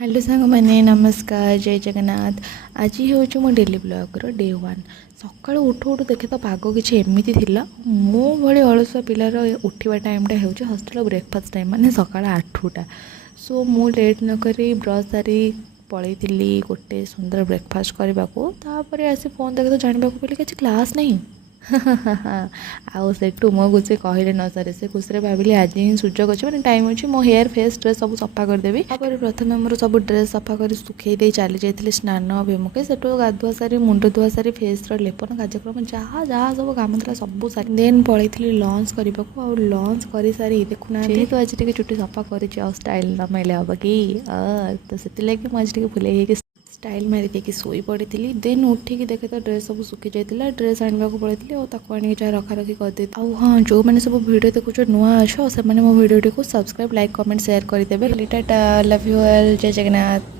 Hello सांग मैंने नमस्कार जय जगन्नाथ। आज हूँ मो डेली ब्लॉगर डे 1। सकाळु उठु उठु देखे तो पाग किसी एमती थिला मो भली अलसुआ पिलार उठा टाइमटा हो हस्टेल ब्रेकफास्ट टाइम माने सकाळ 8टा। सो मु लेट नक ब्रश सारी पलैली गोटे सुंदर ब्रेकफास्ट करने को तापर आसी फोन देखे तो जानवा पड़े कि क्लास नहीं। आउ सेठू मो खुशी कहले न सर से खुशी भाविली आज ही सुजोग अच्छे मैंने टाइम अच्छी मो हेयर फेस ड्रेस सब सफा करदेवी। प्रथम मोर सब ड्रेस सफा कर सुखे दे चली जाइए स्नान अभिमुखे सेठू गाधुआ सारी मुंड धुआ सारी फेस लेपन कार्यक्रम जहाँ जहाँ सब कम था सब सारी देन पलैली लंच करने को लंच कर सारी देखुना जेहेतु आज चुट्टी सफा कर स्टाइल न माइले हम कि तो से मुझे फुले स्टाइल मारी देखिए शोई पड़ी थी। देन उठिकी देखे तो ड्रेस सब सुखी जाता ड्रेस आने को पड़ती और जहाँ रखारखी करदे। हाँ जो मैंने सब वीडियो देखुच नुआ अच्छो से मो भिडियो को सब्सक्राइब लाइक कमेंट शेयर करदे। टाटा लव यू ऑल जय जगन्नाथ।